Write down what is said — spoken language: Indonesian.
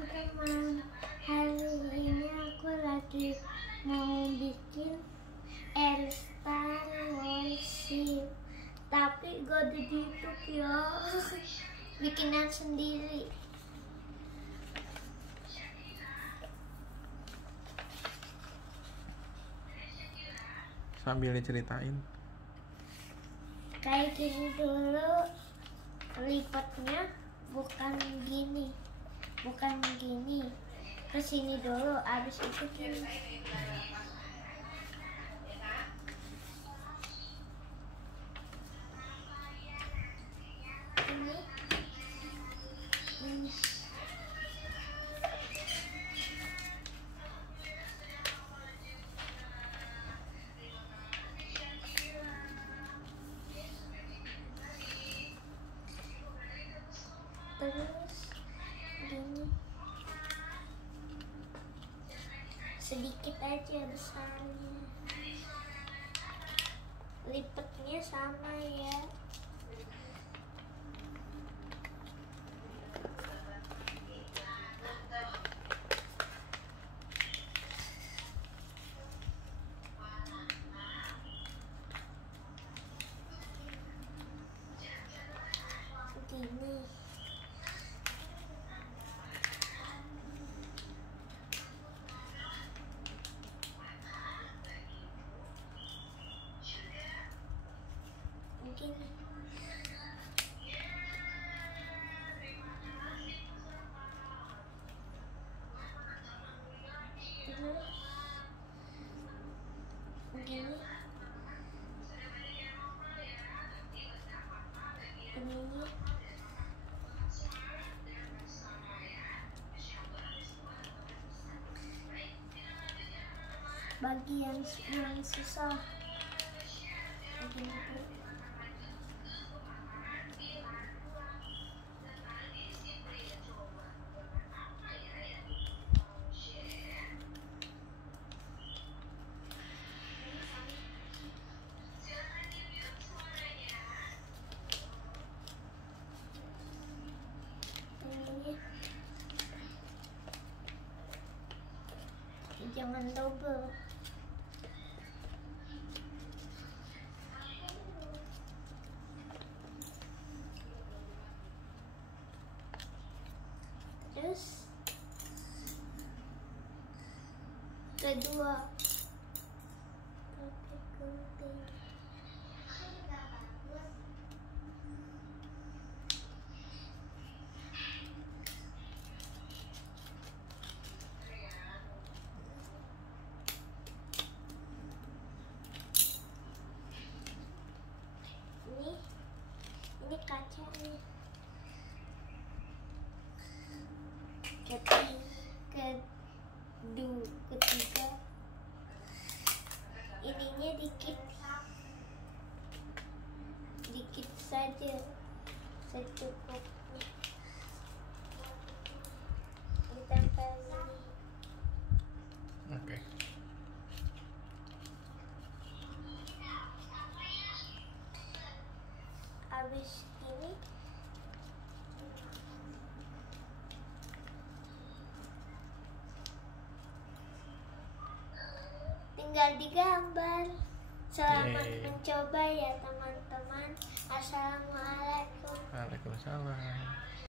teman-teman, hari ini aku lagi mau bikin Star Warship, tapi gak ada di YouTube ya. Bikinan sendiri. Sambil diceritain. Kayak gini dulu, lipatnya bukan gini, kesini dulu, abis itu gini. Ini. Terus gini, sedikit aja besarnya, lipatnya sama ya. Gini. Gini. Gini. Ini. Bagian yang susah. Begini. Jangan double. Terus kedua pakai gunting. Ini kacanya. Ketiga ininya dikit saja, secukupnya ditempel ini. Oke. Habis ini tinggal digambar. Selamat mencoba ya teman-teman. Assalamualaikum. Waalaikumsalam.